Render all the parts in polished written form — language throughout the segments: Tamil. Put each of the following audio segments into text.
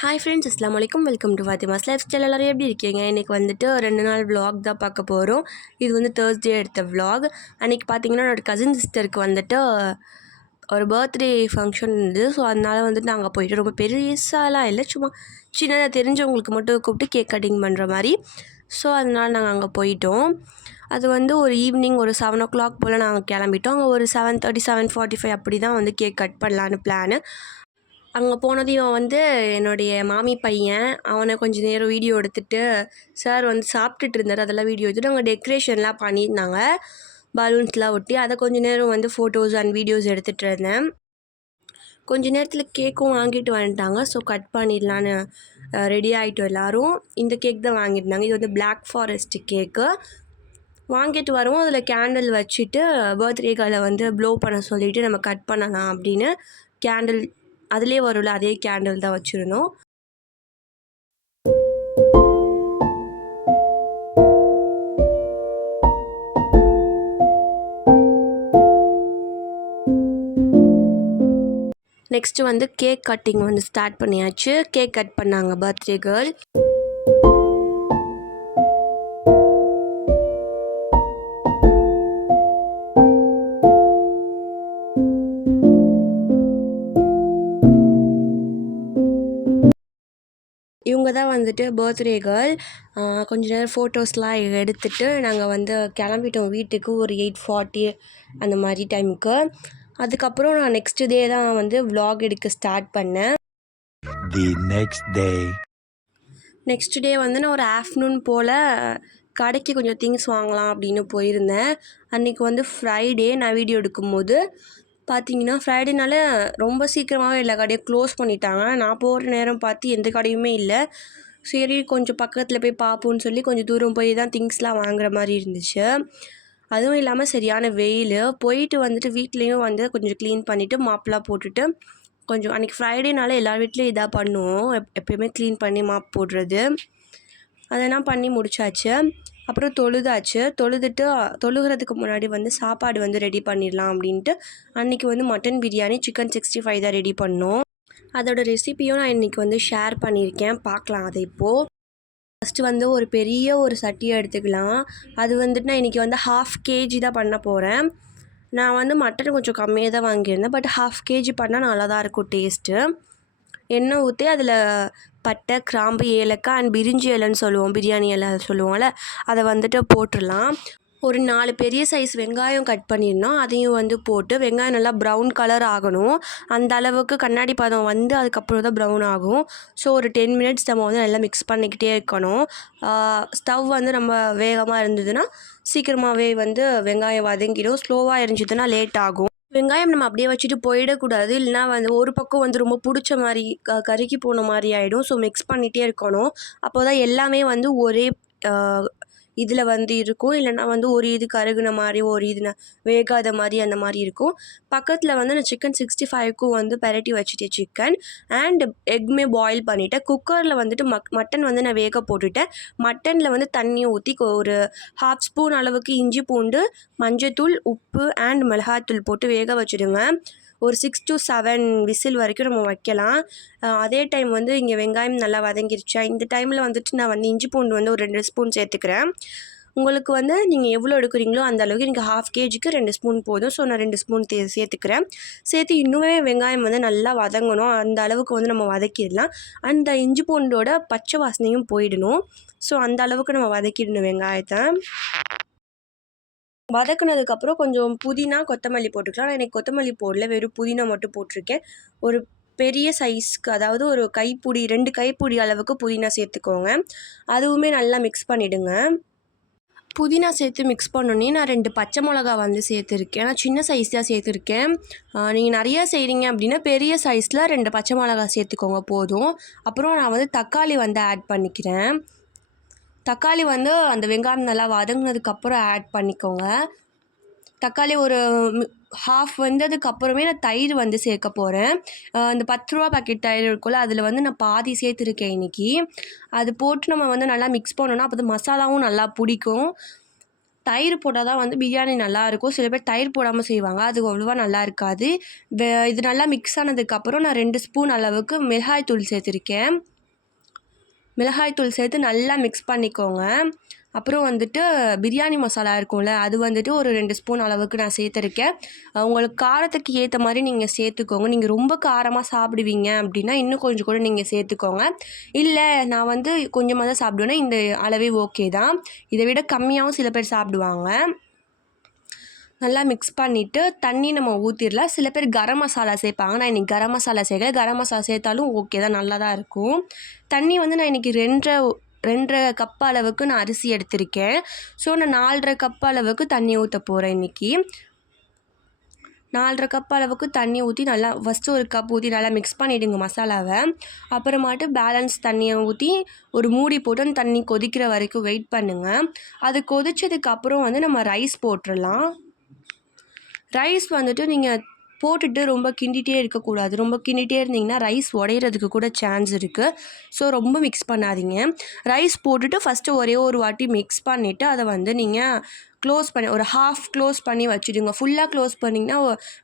ஹாய் ஃப்ரெண்ட்ஸ், அஸ்ஸலாமு அலைக்கும். Welcome to Fathima's life style. எல்லோரும் எப்படி இருக்கீங்க? இன்றைக்கி வந்துட்டு 2 நாள் விலாக் தான் பார்க்க போகிறோம். இது வந்து தேர்ஸ்டே எடுத்த விலாக். அன்றைக்கி பார்த்தீங்கன்னா என்னோடய கசின் சிஸ்டருக்கு வந்துட்டு ஒரு பர்த்டே ஃபங்க்ஷன் இருந்தது. ஸோ அதனால் வந்துட்டு நாங்கள் போயிட்டு ரொம்ப பெருசாலாம் இல்லை, சும்மா சின்னதாக தெரிஞ்சவங்களுக்கு மட்டும் கூப்பிட்டு கேக் கட்டிங் பண்ணுற மாதிரி. ஸோ அதனால் நாங்கள் அங்கே போயிட்டோம். அது வந்து ஒரு ஈவினிங் ஒரு 7 o'clock போல் நாங்கள் கிளம்பிட்டோம். அங்கே ஒரு 7:30 7:45 அப்படி தான் வந்து கேக் கட் பண்ணலான்னு பிளானு. அங்கே போனதையும் வந்து என்னுடைய மாமி பையன் அவனை கொஞ்சம் நேரம் வீடியோ எடுத்துகிட்டு சார் வந்து சாப்பிட்டுட்டு இருந்தார், அதெல்லாம் வீடியோ எடுத்துகிட்டு அங்கே டெக்கரேஷன்லாம் பண்ணியிருந்தாங்க, பலூன்ஸ்லாம் ஒட்டி. அதை கொஞ்சம் நேரம் வந்து ஃபோட்டோஸ் அண்ட் வீடியோஸ் எடுத்துகிட்டு இருந்தேன். கொஞ்ச நேரத்தில் கேக்கும் வாங்கிட்டு வந்துட்டாங்க. ஸோ கட் பண்ணிடலான்னு ரெடி ஆகிட்டோம் எல்லோரும். இந்த கேக் தான் வாங்கியிருந்தாங்க. இது வந்து பிளாக் ஃபாரஸ்ட் கேக்கு. வாங்கிட்டு வரவும் அதில் கேண்டில் வச்சுட்டு பர்த்டே கார்டை வந்து ப்ளோ பண்ண சொல்லிவிட்டு நம்ம கட் பண்ணலாம் அப்படின்னு கேண்டில் அதிலே வரும்ல, அதே கேண்டில் தான் வச்சுருந்தோம். நெக்ஸ்ட்டு வந்து கேக் கட்டிங் வந்து ஸ்டார்ட் பண்ணியாச்சு. கேக் கட் பண்ணாங்க பர்த்டே கேர்ள். இவங்க தான் வந்துட்டு பர்த்டே கேர்ள். கொஞ்ச நேரம் ஃபோட்டோஸ்லாம் எடுத்துகிட்டு நாங்கள் வந்து கிளம்பிட்டோம் வீட்டுக்கு ஒரு 8:40 அந்த மாதிரி டைமுக்கு. அதுக்கப்புறம் நான் நெக்ஸ்ட் டே தான் வந்து விலாக் எடுக்க ஸ்டார்ட் பண்ணேன். நெக்ஸ்ட் டே வந்து நான் ஒரு ஆஃப்டர்நூன் போல் கடைக்கு கொஞ்சம் திங்ஸ் வாங்கலாம் அப்படின்னு போயிருந்தேன். அன்றைக்கி வந்து ஃப்ரைடே. நான் வீடியோ எடுக்கும்போது பார்த்தீங்கன்னா ஃப்ரைடேனால ரொம்ப சீக்கிரமாகவே எல்லா கடையும் க்ளோஸ் பண்ணிட்டாங்க. நான் போகிற நேரம் பார்த்து எந்த கடையுமே இல்லை. சரி கொஞ்சம் பக்கத்தில் போய் பார்ப்போன்னு சொல்லி கொஞ்சம் தூரம் போய் தான் திங்ஸ்லாம் வாங்குற மாதிரி இருந்துச்சு. அதுவும் இல்லாமல் சரியான வெயில். போயிட்டு வந்துட்டு வீட்லேயும் வந்து கொஞ்சம் க்ளீன் பண்ணிவிட்டு மாப்லாம் போட்டுட்டு கொஞ்சம் அன்றைக்கி ஃப்ரைடேனால எல்லார் வீட்லேயும் இதாக பண்ணுவோம், எப்போயுமே க்ளீன் பண்ணி மாப் போடுறது. அதெல்லாம் பண்ணி முடிச்சாச்சு. அப்புறம் தொழுதுட்டு தொழுகிறதுக்கு முன்னாடி வந்து சாப்பாடு வந்து ரெடி பண்ணிடலாம் அப்படின்ட்டு அன்றைக்கி வந்து மட்டன் பிரியாணி, சிக்கன் 65 தான் ரெடி பண்ணோம். அதோட ரெசிப்பியும் நான் இன்றைக்கி வந்து ஷேர் பண்ணியிருக்கேன், பார்க்கலாம் அதை இப்போது. ஃபஸ்ட்டு வந்து ஒரு பெரிய ஒரு சட்டியை எடுத்துக்கலாம். அது வந்துட்டு நான் இன்றைக்கி வந்து 1/2 kg தான் பண்ண போகிறேன். நான் வந்து மட்டன் கொஞ்சம் கம்மியாக தான் வாங்கியிருந்தேன், பட் 1/2 kg பண்ணால் நல்லா தான் இருக்கும் டேஸ்ட்டு. எண்ணெய் ஊற்றி அதில் பட்டை, கிராம்பு, ஏலக்காய் அண்ட் பிரிஞ்சி இலைன்னு சொல்லுவோம், பிரியாணி இலை சொல்லுவோம்ல, அதை வந்துட்டு போட்டுடலாம். ஒரு 4 பெரிய சைஸ் வெங்காயம் கட் பண்ணிடணும். அதையும் வந்து போட்டு வெங்காயம் நல்லா ப்ரௌன் கலர் ஆகணும். அந்த அளவுக்கு கண்ணாடி பதம் வந்து அதுக்கப்புறம் தான் ப்ரௌன் ஆகும். ஸோ ஒரு 10 minutes நம்ம வந்து நல்லா மிக்ஸ் பண்ணிக்கிட்டே இருக்கணும். ஸ்டவ் வந்து ரொம்ப வேகமாக இருந்ததுன்னா சீக்கிரமாகவே வந்து வெங்காயம் வதங்கிடும். ஸ்லோவாக இருந்துச்சுன்னா லேட் ஆகும். வெங்காயம் நம்ம அப்படியே வச்சுட்டு போயிடக்கூடாது, இல்லைனா வந்து ஒரு பக்கம் வந்து ரொம்ப பிடிச்ச மாதிரி கருகி போன மாதிரி ஆகிடும். ஸோ மிக்ஸ் பண்ணிகிட்டே இருக்கணும். அப்போ தான் எல்லாமே வந்து ஒரே இதில் வந்து இருக்கும். இல்லைனா வந்து ஒரு இது கருகுன மாதிரி, ஒரு இது வேகாத மாதிரி அந்த மாதிரி இருக்கும். பக்கத்தில் வந்து நான் சிக்கன் 65க்கும் வந்து பெரட்டி வச்சுட்டேன் சிக்கன் அண்ட் எக்குமே பாயில் பண்ணிவிட்டேன். குக்கரில் வந்துட்டு மட்டன் வந்து நான் வேக போட்டுவிட்டேன். மட்டனில் வந்து தண்ணியை ஊற்றி ஒரு 1/2 ஸ்பூன் அளவுக்கு இஞ்சி பூண்டு, மஞ்சத்தூள், உப்பு அண்ட் மிளகாத்தூள் போட்டு வேக வச்சுடுங்க. ஒரு 6 to 7 விசில் வரைக்கும் நம்ம வைக்கலாம். அதே டைம் வந்து இங்கே வெங்காயம் நல்லா வதங்கிருச்சா, இந்த டைமில் வந்துட்டு நான் வந்து இஞ்சி பூண்டு வந்து ஒரு 2 ஸ்பூன் சேர்த்துக்கிறேன். உங்களுக்கு வந்து நீங்கள் எவ்வளோ எடுக்கிறீங்களோ அந்த அளவுக்கு எனக்கு 1/2 kgக்கு 2 ஸ்பூன் போதும். ஸோ நான் 2 ஸ்பூன் சேர்த்துக்கிறேன். சேர்த்து இன்னுமே வெங்காயம் வந்து நல்லா வதங்கணும், அந்த அளவுக்கு வந்து நம்ம வதக்கிடலாம். அந்த இஞ்சி பூண்டோட பச்சை வாசனையும் போயிடணும். ஸோ அந்த அளவுக்கு நம்ம வதக்கிடணும் வெங்காயத்தை. வதக்குனதுக்கப்புறம் கொஞ்சம் புதினா, கொத்தமல்லி போட்டுக்கலாம். நான் இன்றைக்கி கொத்தமல்லி போடல, வெறும் புதினா மட்டும் போட்டிருக்கேன். ஒரு பெரிய சைஸ்க்கு, அதாவது ஒரு கைப்பிடி 2 கைப்பிடி அளவுக்கு புதினா சேர்த்துக்கோங்க. அதுவுமே நல்லா மிக்ஸ் பண்ணிவிடுங்க. புதினா சேர்த்து மிக்ஸ் பண்ணோன்னே நான் 2 பச்சை மிளகா வந்து சேர்த்துருக்கேன். நான் சின்ன சைஸ் தான் சேர்த்துருக்கேன். நீங்கள் நிறையா செய்கிறீங்க அப்படின்னா பெரிய சைஸில் 2 பச்சை மிளகா சேர்த்துக்கோங்க போதும். அப்புறம் நான் வந்து தக்காளி வந்து ஆட் பண்ணிக்கிறேன். தக்காளி வந்து அந்த வெங்காயம் நல்லா வதங்கினதுக்கப்புறம் ஆட் பண்ணிக்கோங்க. தக்காளி ஒரு ஹாஃப் வந்ததுக்கப்புறமே நான் தயிர் வந்து சேர்க்க போகிறேன். இந்த 10 ரூபா பாக்கெட் தயிர் இருக்குல்ல, அதில் வந்து நான் பாதி சேர்த்துருக்கேன் இன்றைக்கி. அது போட்டு நம்ம வந்து நல்லா மிக்ஸ் பண்ணோன்னா அப்போ தான் மசாலாவும் நல்லா பிடிக்கும். தயிர் போட்டால் தான் வந்து பிரியாணி நல்லாயிருக்கும். சில பேர் தயிர் போடாமல் செய்வாங்க, அது அவ்வளோவா நல்லா இருக்காது. இது நல்லா மிக்ஸ் ஆனதுக்கப்புறம் நான் 2 ஸ்பூன் அளவுக்கு மிளகாய்த்தூள் சேர்த்துருக்கேன். மிளகாய்த்தூள் சேர்த்து நல்லா மிக்ஸ் பண்ணிக்கோங்க. அப்புறம் வந்துட்டு பிரியாணி மசாலா இருக்கும்ல, அது வந்துட்டு ஒரு 2 ஸ்பூன் அளவுக்கு நான் சேர்த்துருக்கேன். உங்களுக்கு காரத்துக்கு ஏற்ற மாதிரி நீங்கள் சேர்த்துக்கோங்க. நீங்கள் ரொம்ப காரமாக சாப்பிடுவீங்க அப்படின்னா இன்னும் கொஞ்சம் கூட நீங்கள் சேர்த்துக்கோங்க. இல்லை நான் வந்து கொஞ்சமாக தான் சாப்பிடுவேன்னா இந்த அளவே ஓகே தான். இதை விட கம்மியாகவும் சில பேர் சாப்பிடுவாங்க. நல்லா மிக்ஸ் பண்ணிவிட்டு தண்ணி நம்ம ஊற்றிடலாம். சில பேர் கரம் மசாலா சேர்ப்பாங்க. நான் இன்றைக்கி கரம் மசாலா சேர்க்கல. கரம் மசாலா சேர்த்தாலும் ஓகே தான், நல்லா தான் இருக்கும். தண்ணி வந்து நான் இன்றைக்கி 2.5 கப் அளவுக்கு நான் அரிசி எடுத்திருக்கேன். ஸோ நான் 4.5 கப் அளவுக்கு தண்ணி ஊற்ற போகிறேன் இன்றைக்கி. 4.5 கப் அளவுக்கு தண்ணி ஊற்றி நல்லா ஃபஸ்ட்டு ஒரு கப் ஊற்றி நல்லா மிக்ஸ் பண்ணிவிடுங்க மசாலாவை. அப்புறமாட்டு பேலன்ஸ் தண்ணியை ஊற்றி ஒரு மூடி போட்டு அந்த தண்ணி கொதிக்கிற வரைக்கும் வெயிட் பண்ணுங்கள். அது கொதித்ததுக்கப்புறம் வந்து நம்ம ரைஸ் போட்டுடலாம். ரைஸ் வந்துட்டு நீங்கள் போட்டுட்டு ரொம்ப கிண்டிகிட்டே இருக்கக்கூடாது. ரொம்ப கிண்டிகிட்டே இருந்தீங்கன்னா ரைஸ் உடையிறதுக்கு கூட சான்ஸ் இருக்குது. ஸோ ரொம்ப மிக்ஸ் பண்ணாதீங்க. ரைஸ் போட்டுட்டு ஃபஸ்ட்டு ஒரே ஒரு வாட்டி மிக்ஸ் பண்ணிவிட்டு அதை வந்து நீங்கள் க்ளோஸ் பண்ணி ஒரு ஹாஃப் க்ளோஸ் பண்ணி வச்சுடுங்க. ஃபுல்லாக க்ளோஸ் பண்ணிங்கன்னா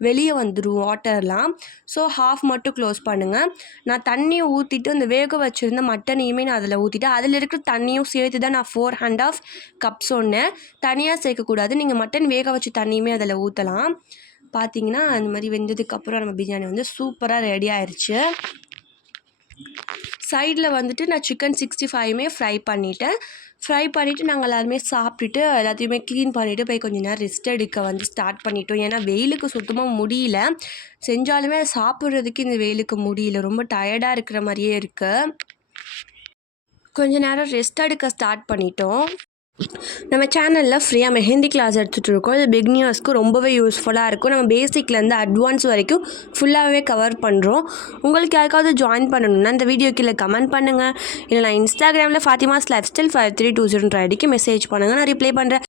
வெளியே வந்துடும் வாட்டர்லாம். ஸோ ஹாஃப் மட்டும் க்ளோஸ் பண்ணுங்கள். நான் தண்ணியை ஊற்றிட்டு அந்த வேக வச்சுருந்த மட்டனையுமே நான் அதில் ஊற்றிட்டேன். அதில் இருக்கிற தண்ணியும் சேர்த்து தான் நான் 4.5 கப் சொன்னேன். தனியாக சேர்க்கக்கூடாது. நீங்கள் மட்டன் வேக வச்ச தண்ணியுமே அதில் ஊற்றலாம். பார்த்தீங்கன்னா அந்த மாதிரி வெந்ததுக்கப்புறம் நம்ம பிரியாணி வந்து சூப்பராக ரெடி ஆயிடுச்சு. சைடில் வந்துட்டு நான் சிக்கன் 65மே ஃப்ரை பண்ணிவிட்டு நாங்கள் எல்லாருமே சாப்பிட்டுட்டு எல்லாத்தையுமே க்ளீன் பண்ணிவிட்டு போய் கொஞ்சம் நேரம் ரெஸ்ட் எடுக்க வந்து ஸ்டார்ட் பண்ணிட்டோம். ஏன்னா வெயிலுக்கு சுத்தமாக முடியல. செஞ்சாலுமே சாப்பிட்றதுக்கு இந்த வெயிலுக்கு முடியல. ரொம்ப டயர்டாக இருக்கிற மாதிரியே இருக்குது. கொஞ்சம் நேரம் ரெஸ்ட் எடுக்க ஸ்டார்ட் பண்ணிட்டோம். நம்ம சேனலில் ஃப்ரீயாக மெஹந்தி கிளாஸ் எடுத்துகிட்டு இருக்கோம். இது பிகினியர்ஸ்க்கு ரொம்பவே யூஸ்ஃபுல்லாக இருக்கும். நம்ம பேசிக்லேருந்து அட்வான்ஸ் வரைக்கும் ஃபுல்லாகவே கவர் பண்ணுறோம். உங்களுக்கு யாருக்காவது ஜாயின் பண்ணணுன்னா இந்த வீடியோ கீழே கமெண்ட் பண்ணுங்கள். இல்லை நான் இன்ஸ்டாகிராமில் ஃபாத்திமாஸ் லைஃப் ஸ்டைல் 5320 ஐடிக்கு மெசேஜ் பண்ணுங்கள், நான் ரிப்ளை பண்ணுறேன்.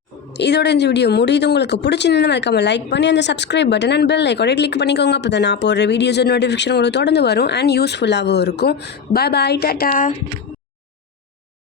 இதோட இந்த வீடியோ முடியுது. உங்களுக்கு பிடிச்சிருந்தா மறக்காமல் லைக் பண்ணி அந்த சப்ஸ்கிரைப் பட்டன் அண்ட் பெல் ஐக்கானே கிளிக் பண்ணிக்கோங்க. அப்போ தான் நான் போடுற வீடியோஸ் நோட்டிஃபிகேஷன் உங்களுக்கு தொடர்ந்து வரும் அண்ட் யூஸ்ஃபுல்லாகவும் இருக்கும். பாய் பாய், டாட்டா.